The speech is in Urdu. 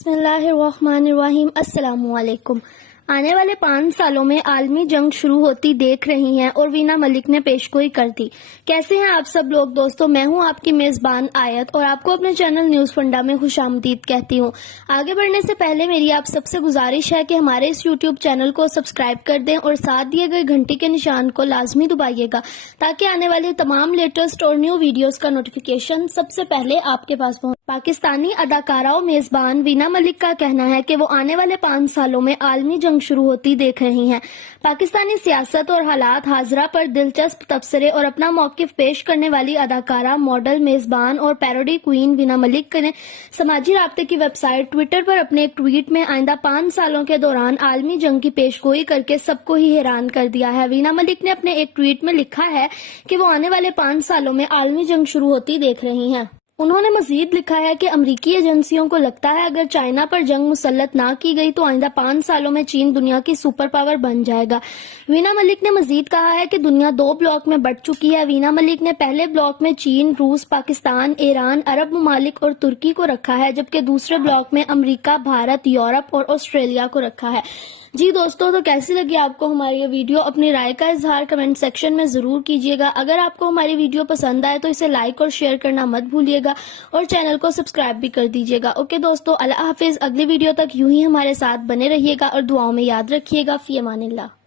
بسم اللہ الرحمن الرحیم۔ السلام علیکم۔ آنے والے 5 سالوں میں عالمی جنگ شروع ہوتی دیکھ رہی ہیں اور وینا ملک نے پیشگوئی کر دی۔ کیسے ہیں آپ سب لوگ دوستو؟ میں ہوں آپ کی میزبان آیت اور آپ کو اپنے چینل نیوز فنڈا میں خوش آمدید کہتی ہوں۔ آگے بڑھنے سے پہلے میری آپ سب سے گزارش ہے کہ ہمارے اس یوٹیوب چینل کو سبسکرائب کر دیں اور ساتھ دیے گئے گھنٹی کے نشان کو لازمی دبائیے گا تاکہ آنے والے تمام لیٹسٹ اور نیو ویڈیوز کا نوٹیفیکیشن سب سے پہلے آپ کے پاس پہنچے۔ پاکستانی اداکارہ و میزبان وینا ملک کا کہنا ہے کہ وہ آنے والے 5 سالوں میں عالمی جنگ شروع ہوتی دیکھ رہی ہیں۔ پاکستانی سیاست اور حالات حاضرہ پر دلچسپ تبصرے اور اپنا موقف پیش کرنے والی اداکارہ، ماڈل، میزبان اور پیروڈی کوئین وینا ملک نے سماجی رابطے کی ویب سائٹ ٹویٹر پر اپنے ایک ٹویٹ میں آئندہ 5 سالوں کے دوران عالمی جنگ کی پیشگوئی کر کے سب کو ہی حیران کر دیا ہے۔ وینا ملک نے اپنے ایک ٹویٹ میں لکھا ہے کہ وہ آنے والے 5 سالوں میں عالمی جنگ شروع ہوتی دیکھ رہی ہیں۔ انہوں نے مزید لکھا ہے کہ امریکی ایجنسیوں کو لگتا ہے اگر چائنا پر جنگ مسلط نہ کی گئی تو آئندہ 5 سالوں میں چین دنیا کی سپر پاور بن جائے گا۔ وینا ملک نے مزید کہا ہے کہ دنیا 2 بلاک میں بٹ چکی ہے۔ وینا ملک نے پہلے بلاک میں چین، روس، پاکستان، ایران، عرب ممالک اور ترکی کو رکھا ہے، جبکہ دوسرے بلاک میں امریکہ، بھارت، یورپ اور آسٹریلیا کو رکھا ہے۔ جی دوستو، تو کیسی لگی آپ کو ہماری یہ ویڈیو؟ اپنی رائے کا اظہار کمنٹ سیکشن میں ضرور کیجیے گا۔ اگر آپ کو ہماری ویڈیو پسند آئے تو اسے لائک اور شیئر کرنا مت بھولیے گا اور چینل کو سبسکرائب بھی کر دیجیے گا۔ اوکے دوستو، اللہ حافظ۔ اگلی ویڈیو تک یوں ہی ہمارے ساتھ بنے رہیے گا اور دعاؤں میں یاد رکھیے گا۔ فی امان اللہ۔